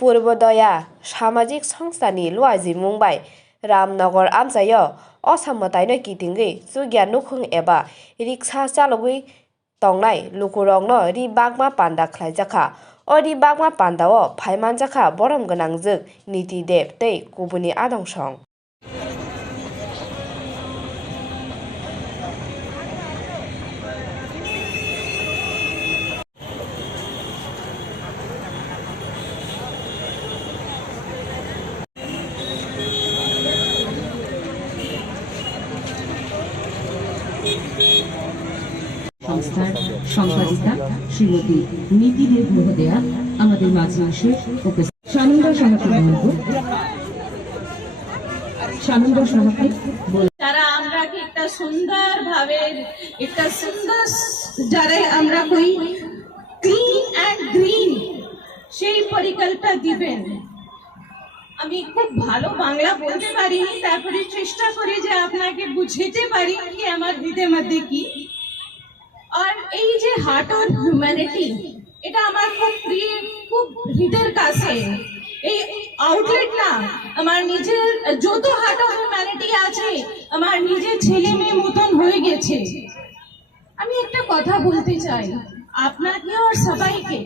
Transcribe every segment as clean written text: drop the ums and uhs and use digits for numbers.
पूर्वोदया सामाजिक संस्थानि लुआजि मुंबाइ रामनगर आमचायो असामताइनो किथिंगै चुगिया नुखुं एबा रिक्सा चालगै तंनाय लुकुरंनो रि बागमा पान्दा खलाइजाखा o ri bagma pandao phaimanjakha borom gwnangjak niti dev tei kubuni adongsong সংস্থার সম্পাদিকা শ্রীমতী নীতি দেব মহোদয়া আমাদের মাঝে এসে উপস্থিত। সানন্দ সাহাকে তারা আমরা একটা সুন্দর ভাবে একটা সুন্দর যারা আমরা কই ক্লিন এন্ড গ্রিন সেই পরিকল্পনা দিবেন। আমি খুব ভালো বাংলা বলতে পারি, তারপরে চেষ্টা করি যে আপনাকে বুঝাতে পারি কি আমার হৃদয়ের মধ্যে কি। আর এই যে হার্ট অফ হিউম্যানিটি, এটা আমার খুব প্রিয়, খুব হৃদয়ের কাছে। এই আউটলেট না আমার নিজের যত হার্ট অফ হিউম্যানিটি আছে আমার নিজের ছেলে মেয়ে মতন হয়ে গেছে। আমি একটা কথা বলতে চাই আপনাকে আর সবাইকে,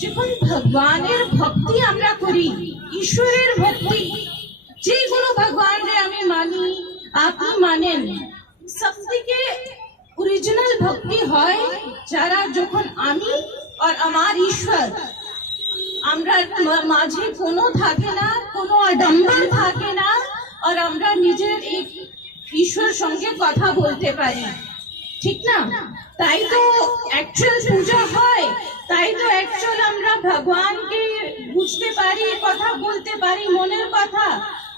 যখন ভগবানের ভক্তি আমরা করি, ঈশ্বরের ভক্তি, যেগুলো ভগবানকে আমি মানি আপনি মানেন, সবথেকে অরিজিনাল ভক্তি হয় যারা যখন আমি আর আমার ঈশ্বর আমরা মাঝে কোনো থাকে না, কোনো আডম্বর থাকে না, আর আমরা নিজের এক ঈশ্বর সঙ্গে কথা বলতে পারি, ঠিক না? তাই তো অ্যাকচুয়াল পূজা হয়, তাই তো অ্যাকচুয়াল আমরা ভগবানকে বুঝতে পারি, কথা বলতে পারি মনের কথা,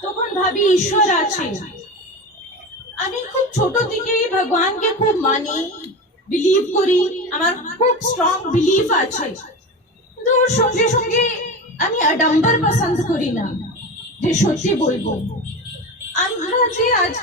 তখন ভাবি ঈশ্বর আছে। আমি খুব ছোট থেকেই ভগবানকে খুব মানি, বিলিভ করি, আমার খুব স্ট্রং বিলিভ আছে। কিন্তু ওর সঙ্গে সঙ্গে আমি আডম্বর পছন্দ করি না, যে সত্যি বলবো। আমরা যে আজ